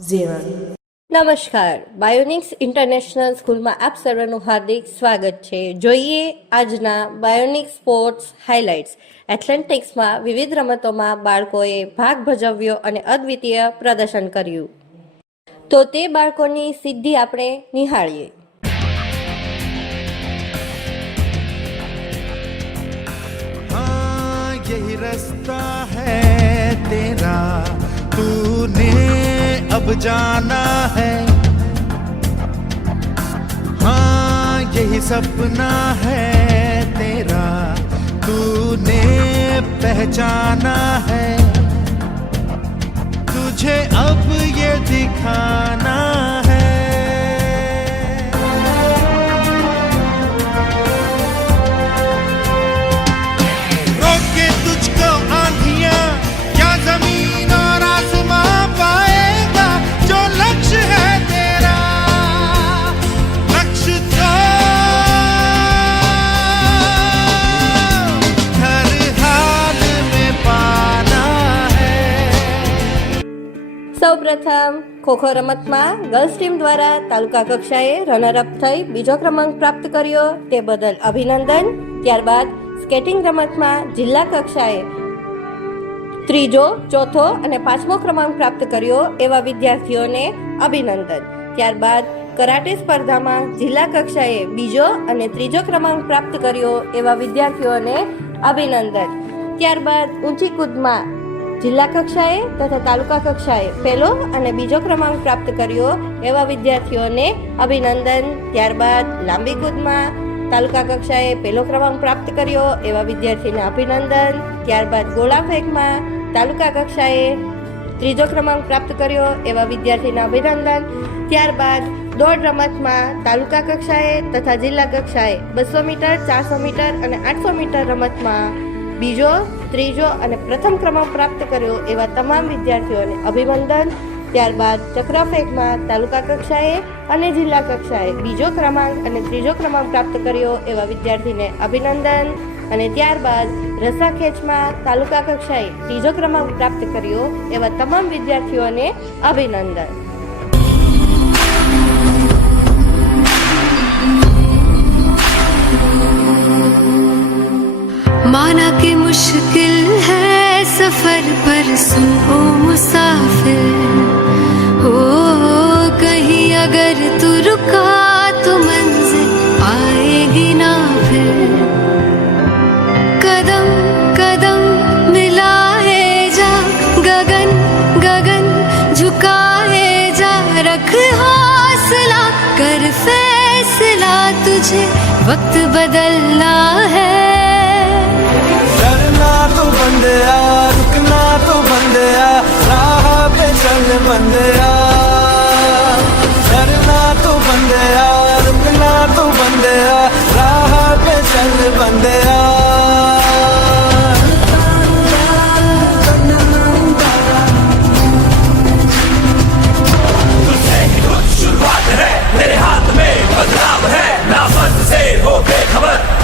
ઝીરણ નમસ્કાર. બાયોનિક્સ ઇન્ટરનેશનલ સ્કૂલમાં આપ સર્વનું હાર્દિક સ્વાગત છે. જોઈએ આજના બાયોનિક સ્પોર્ટ્સ હાઇલાઇટ્સ એથ્લેન્ટિક્સમાં વિવિધ રમતોમાં બાળકોએ ભાગ ભજવ્યો અને અદ્વિતીય પ્રદર્શન કર્યું. તો તે બાળકોની સિદ્ધિ આપણે નિહાળીએ. રસ્તા હૈ. अब जाना है। हाँ यही सपना है तेरा। तूने पहचाना है। तुझे अब સૌપ્રથમ ખોખો રમતમાં ગર્લ્સ ટીમ દ્વારા તાલુકા કક્ષાએ રનરઅપ થઈ બીજો ક્રમાંક પ્રાપ્ત કર્યો તે બદલ અભિનંદન. ત્યારબાદ સ્કેટિંગ રમતમાં જિલ્લા કક્ષાએ ત્રીજો, ચોથો અને પાંચમો ક્રમાંક પ્રાપ્ત કર્યો એવા વિદ્યાર્થીઓને અભિનંદન. ત્યારબાદ કરાટે સ્પર્ધામાં જિલ્લા કક્ષાએ બીજો અને ત્રીજો ક્રમાંક પ્રાપ્ત કર્યો એવા વિદ્યાર્થીઓને અભિનંદન. ત્યારબાદ ઊંચી કૂદમાં જિલ્લા કક્ષાએ તથા તાલુકા કક્ષાએ પહેલો અને બીજો ક્રમાંક પ્રાપ્ત કર્યો એવા વિદ્યાર્થીઓને અભિનંદન. ત્યારબાદ લાંબી કૂદમાં તાલુકા કક્ષાએ પહેલો ક્રમાંક પ્રાપ્ત કર્યો એવા વિદ્યાર્થીને અભિનંદન. ત્યારબાદ ગોળા ફેંકમાં તાલુકા કક્ષાએ ત્રીજો ક્રમાંક પ્રાપ્ત કર્યો એવા વિદ્યાર્થીને અભિનંદન. ત્યારબાદ દોડ રમતમાં તાલુકા કક્ષાએ તથા જિલ્લા કક્ષાએ બસો મીટર, ચારસો મીટર અને આઠસો મીટર રમતમાં બીજો, ત્રીજો અને પ્રથમ ક્રમાંક પ્રાપ્ત કર્યો એવા તમામ વિદ્યાર્થીઓને અભિનંદન. ત્યારબાદ ચક્ર ફેંકમાં તાલુકા કક્ષાએ અને જિલ્લા કક્ષાએ બીજો ક્રમાંક અને ત્રીજો ક્રમાંક પ્રાપ્ત કર્યો એવા વિદ્યાર્થીને અભિનંદન. અને ત્યારબાદ રસા ખેંચમાં તાલુકા કક્ષાએ ત્રીજો ક્રમાંક પ્રાપ્ત કર્યો એવા તમામ વિદ્યાર્થીઓને અભિનંદન. सफ़र पर सुनो मुसाफिर। हो कहीं अगर तू रुका तो मंजिल आएगी ना फिर। कदम कदम मिलाए जा, गगन गगन झुकाए जा। रख हौसला, कर फैसला, तुझे वक्त बदलना है।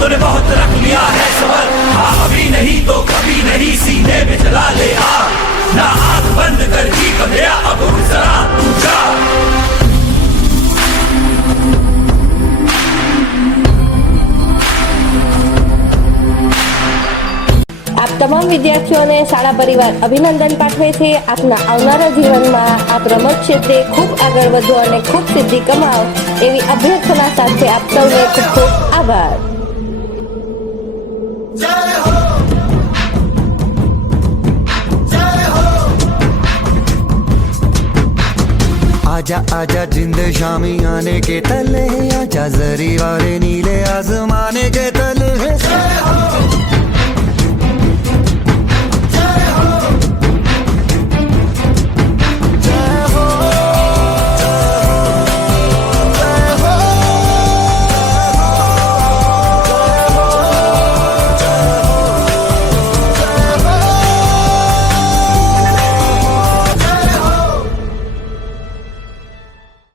बेखबर तूने बहुत रख लिया है सबर हाँ अभी नहीं तो कभी नहीं सीने में जला ले आ ना आंख बंद कर जी गया अब उठ जरा तू जा આપ તમામ વિદ્યાર્થીઓને શાળા પરિવાર અભિનંદન પાઠવે છે આપના આવનારા જીવનમાં આપ રમત ક્ષેત્રે ખૂબ આગળ વધો અને ખૂબ સિદ્ધિ કમાઓ એવી અભ્યર્થના સાથે આપ સૌને ખૂબ ખૂબ આભાર आजा आजा जिंद शामी आने के तले आजा जरी वाले